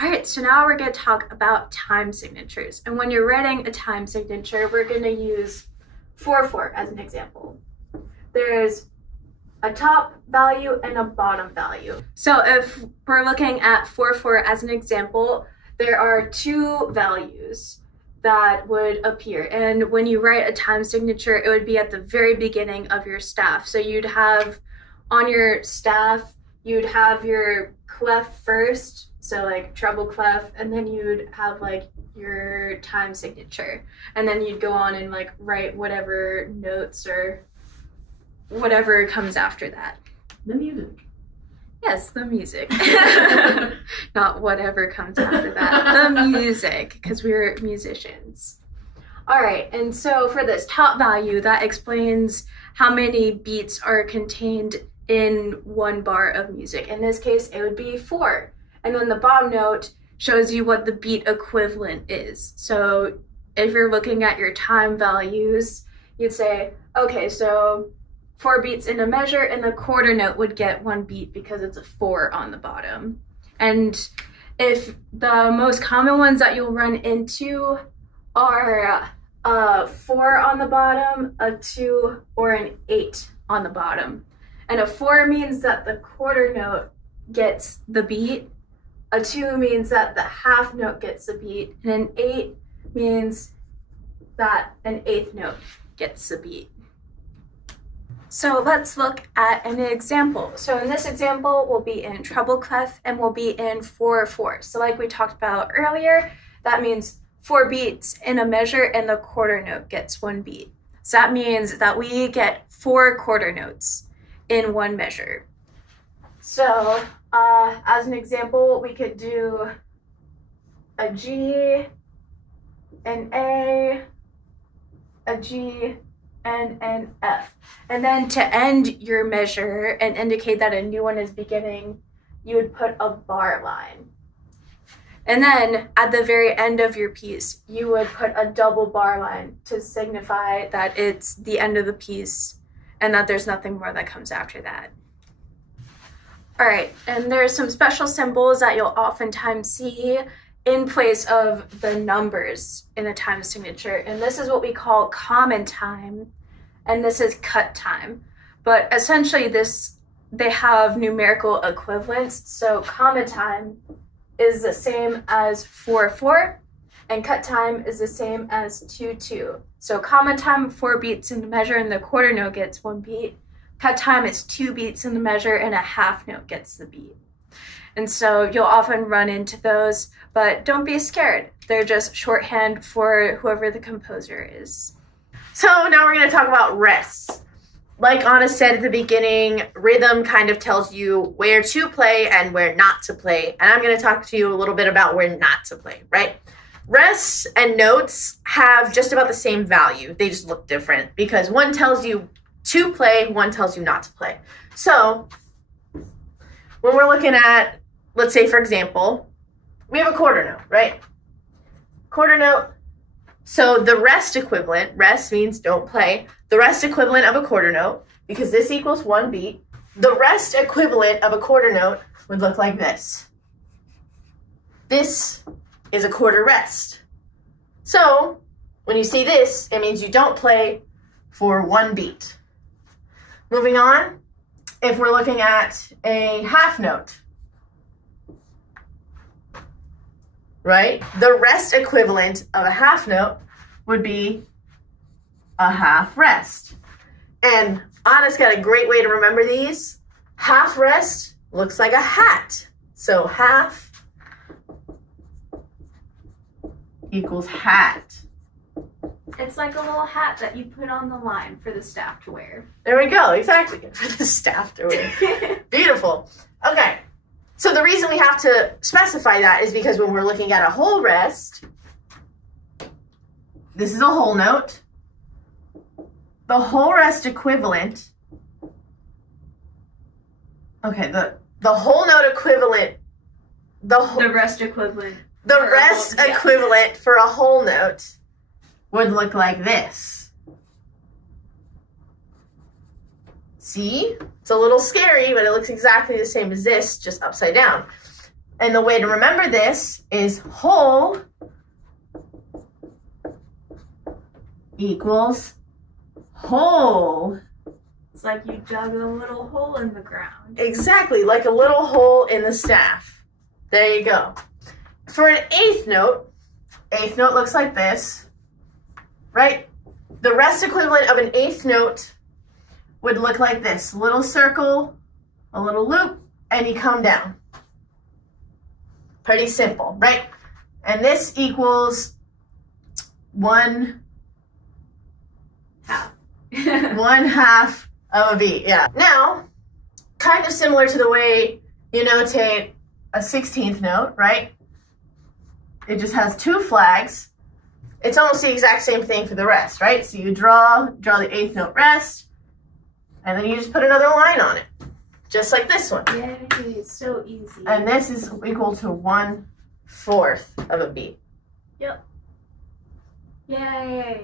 All right, so now we're going to talk about time signatures. And when you're writing a time signature, we're going to use 4/4 as an example. There's a top value and a bottom value. So if we're looking at 4/4 as an example, there are two values that would appear. And when you write a time signature, it would be at the very beginning of your staff. So you'd have on your staff, you'd have your clef first, so like treble clef, and then you'd have like your time signature. And then you'd go on and like write whatever notes or whatever comes after that. The music. Yes, the music. Not whatever comes after that. The music, because we're musicians. All right, and so for this top value, that explains how many beats are contained in one bar of music. In this case, it would be 4. And then the bottom note shows you what the beat equivalent is. So if you're looking at your time values, you'd say, okay, so 4 beats in a measure, and the quarter note would get 1 beat because it's a 4 on the bottom. And if the most common ones that you'll run into are a 4 on the bottom, a 2, or an 8 on the bottom. And a 4 means that the quarter note gets the beat, a 2 means that the half note gets the beat, and an 8 means that an eighth note gets the beat. So let's look at an example. So in this example, we'll be in treble clef and we'll be in 4/4. So like we talked about earlier, that means 4 beats in a measure and the quarter note gets 1 beat. So that means that we get 4 quarter notes in one measure. So as an example, we could do a G, an A, a G, and an F. And then to end your measure and indicate that a new one is beginning, you would put a bar line. And then at the very end of your piece, you would put a double bar line to signify that it's the end of the piece and that there's nothing more that comes after that. All right, and there's some special symbols that you'll oftentimes see in place of the numbers in a time signature. And this is what we call common time, and this is cut time. But essentially they have numerical equivalents. So common time is the same as 4/4, and cut time is the same as 2/2. So common time, 4 beats in the measure, and the quarter note gets 1 beat. Cut time is 2 beats in the measure, and a half note gets the beat. And so you'll often run into those, but don't be scared. They're just shorthand for whoever the composer is. So now we're going to talk about rests. Like Anna said at the beginning, rhythm kind of tells you where to play and where not to play. And I'm going to talk to you a little bit about where not to play, right? Rests and notes have just about the same value. They just look different because one tells you to play, one tells you not to play. So when we're looking at, let's say, for example, we have a quarter note, right? Quarter note. So the rest equivalent, rest means don't play, the rest equivalent of a quarter note, because this equals 1 beat, the rest equivalent of a quarter note would look like this. This is a quarter rest. So when you see this, it means you don't play for 1 beat. Moving on, if we're looking at a half note, right? The rest equivalent of a half note would be a half rest. And Anna's got a great way to remember these. Half rest looks like a hat. So half equals hat. It's like a little hat that you put on the line for the staff to wear. There we go, exactly. For the staff to wear. Beautiful. Okay. So the reason we have to specify that is because when we're looking at a whole rest, this is a whole note. The whole rest equivalent, okay, the whole note equivalent, The rest equivalent. The rest equivalent for a whole note would look like this. See? It's a little scary, but it looks exactly the same as this, just upside down. And the way to remember this is whole equals whole. It's like you dug a little hole in the ground. Exactly, like a little hole in the staff. There you go. For an eighth note looks like this, right? The rest equivalent of an eighth note would look like this. Little circle, a little loop, and you come down. Pretty simple, right? And this equals 1/2 of a beat, yeah. Now, kind of similar to the way you notate a 16th note, right? It just has 2 flags. It's almost the exact same thing for the rest, right? So you draw the eighth note rest, and then you just put another line on it, just like this one. Yay, it's so easy. And this is equal to 1/4 of a beat. Yay.